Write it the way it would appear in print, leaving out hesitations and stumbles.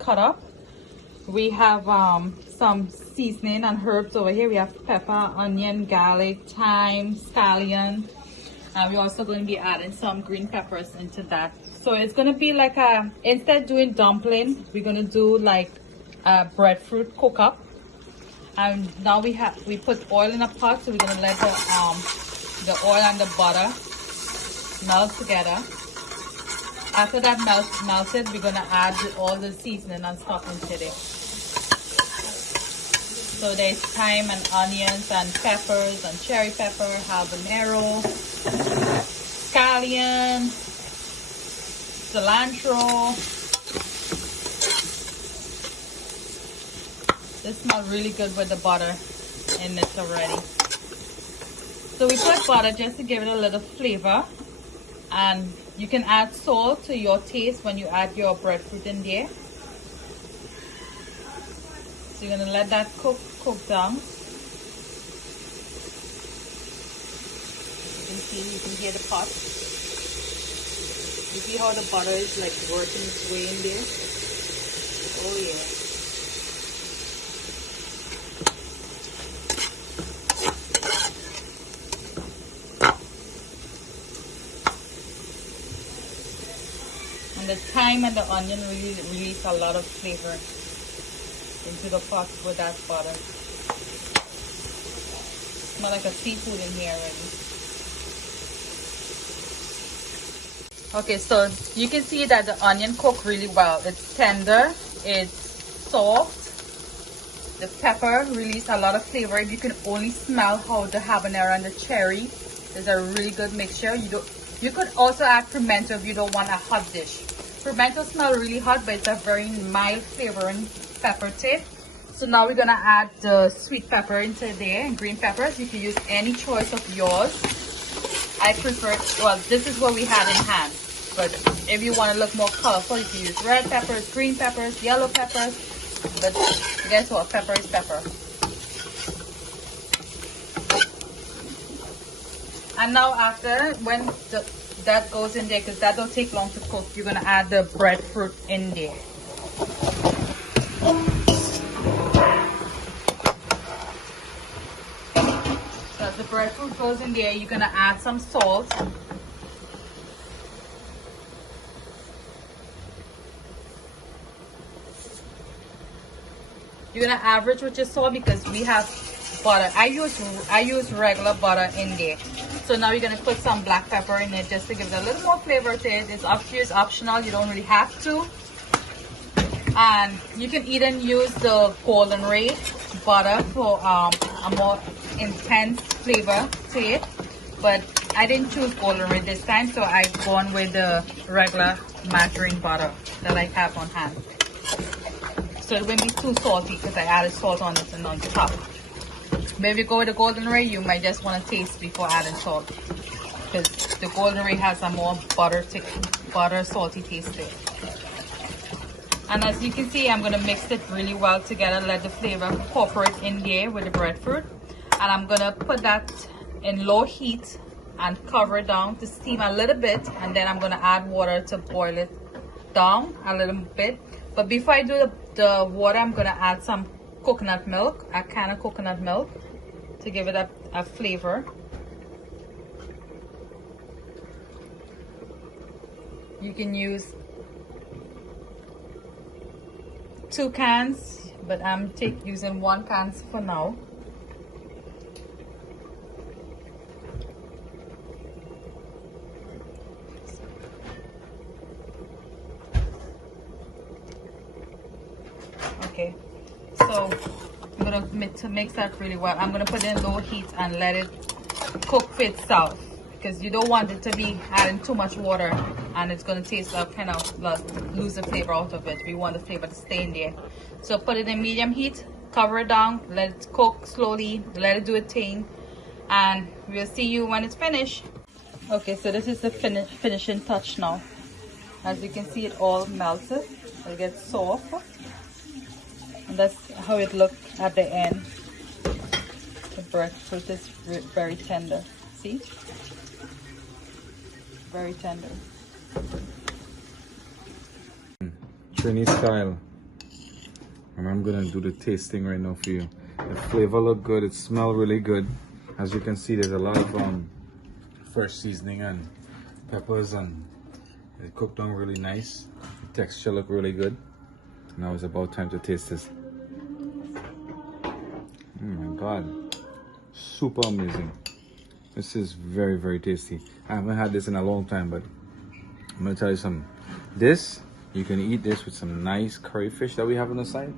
cut up. We have some seasoning and herbs over here. We have pepper, onion, garlic, thyme, scallion. And we're also going to be adding some green peppers into that. So it's going to be like instead of doing dumpling, we're going to do like a breadfruit cook up. And now we put oil in a pot, so we're going to let the oil and the butter melt together. After that melted, we're going to add all the seasoning and stuff into it. So there's thyme and onions and peppers and cherry pepper, habanero, scallion, cilantro. This smells really good with the butter in it already. So we put butter just to give it a little flavor, and you can add salt to your taste when you add your breadfruit in there. So you're gonna let that cook down. You can hear the pot. You see how the butter is like working its way in there? Oh yeah. And the thyme and the onion really release a lot of flavor into the pot with that butter. Smell like a seafood in here already. Okay, so you can see that the onion cooked really well. It's tender, it's soft. The pepper release a lot of flavor. You can only smell how the habanero and the cherry is a really good mixture. You could also add pimento if you don't want a hot dish. Pimento smells really hot, but it's a very mild flavoring pepper tip. So now we're gonna add the sweet pepper into there and green peppers. You can use any choice of yours. I prefer, well, this is what we had in hand. But if you want to look more colorful, you can use red peppers, green peppers, yellow peppers. But guess what? Pepper is pepper. And now after, when that goes in there, because that don't take long to cook, you're gonna add the breadfruit in there. So as the breadfruit goes in there, you're gonna add some salt. You're gonna average with your salt because we have butter. I use regular butter in there. So now you're gonna put some black pepper in it just to give it a little more flavor to it. It's optional. You don't really have to. And you can even use the golden ray butter for a more intense flavor to it. But I didn't choose golden ray this time, so I've gone with the regular margarine butter that I have on hand. So it won't be too salty because I added salt on it and on top. But if you go with the golden ray, you might just want to taste before adding salt, because the golden ray has a more butter salty taste to it. And as you can see, I'm going to mix it really well together, let the flavor incorporate in there with the breadfruit. And I'm going to put that in low heat and cover it down to steam a little bit, and then I'm going to add water to boil it down a little bit. But before I do the water, I'm going to add some coconut milk, a can of coconut milk, to give it a flavor. You can use 2 cans, but I'm using 1 can for now. Okay, so I'm gonna mix that really well. I'm gonna put it in low heat and let it cook for itself, because you don't want it to be adding too much water and it's gonna taste like kind of lose the flavor out of it. We want the flavor to stay in there. So put it in medium heat, cover it down, let it cook slowly, let it do its thing, and we'll see you when it's finished. Okay, so this is the finishing touch now. As you can see, it all melted. It gets soft. And that's how it looked at the end. The breadfruit is very tender. See? Very tender. Trini style. And I'm gonna do the tasting right now for you. The flavor look good, it smells really good. As you can see, there's a lot of fresh seasoning and peppers, and it cooked down really nice. The texture look really good. Now it's about time to taste this. Oh my god, super amazing. This is very, very tasty. I haven't had this in a long time, but I'm gonna tell you something. This, you can eat this with some nice curry fish that we have on the side.